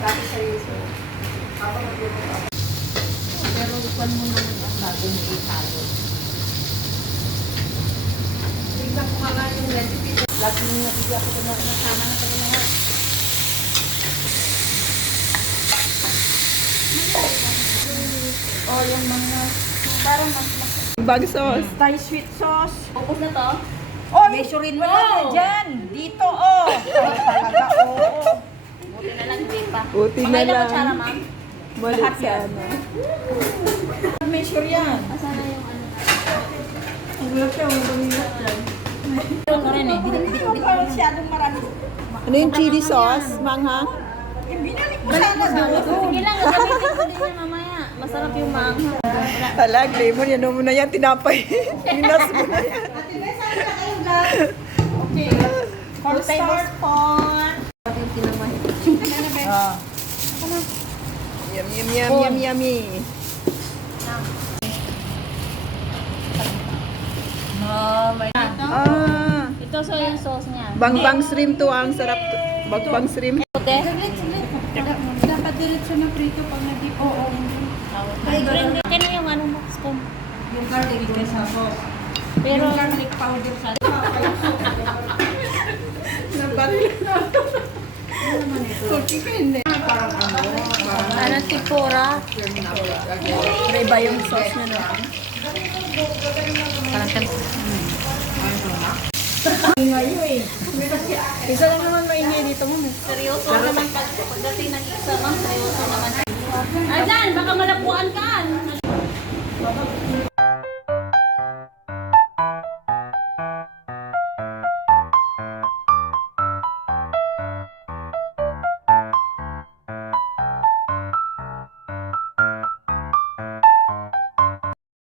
Kasi seryoso. Habang magluto ka. Pero upan mo naman ang bago mo ihalo. Tingnan ko nga yung recipe. Lagi yung nabigyan ko na nasama na pala nga. O yung mga parang mas Bag sauce. Thai sweet sauce. Focus na to. Oh, Measurein mo. wala na dyan. Dito, oh. Ay, talaga, oo. Buti na lang, hindi pa. Buti na Pangailan lang. kutsara, ma'am? Balik Lahat yan. sana. Measure yan. Asan na yung ano? Ang gulat siya, ang gulat yan. Ito rin eh. Hindi ko pa masyadong marami. Ano yung chili sauce, manghang? Binalik mo sana doon. Sige lang, gagamitin ko din yan mamaya. Masarap yung maanghang. Talag, lemon, yan mo na yan, tinapay. Pinas mo na yan. Okay. For tablespoon. Ah. Yum, yum, yum, yum, yummy. No, may dito. Ah, Ito so yung sauce niya. bangbang shrimp to, ang sarap to. Bangbang shrimp. Puti. Dapat diretso na prito pag nag-dip. Oo. Ay, green. Kaya yung ano mo, spoon. Yung garlic sa sauce. Pero, Yung garlic powder sa Nabaril na. hindi. Parang ano, parang ano, tipura. Pero iba yung sauce niya, no? Parang kan. ngayon eh. Isa lang naman maingay dito mo. Seryoso naman pagdating ng isa, ma'am. Seryoso naman. Ayan, baka malapuan ka.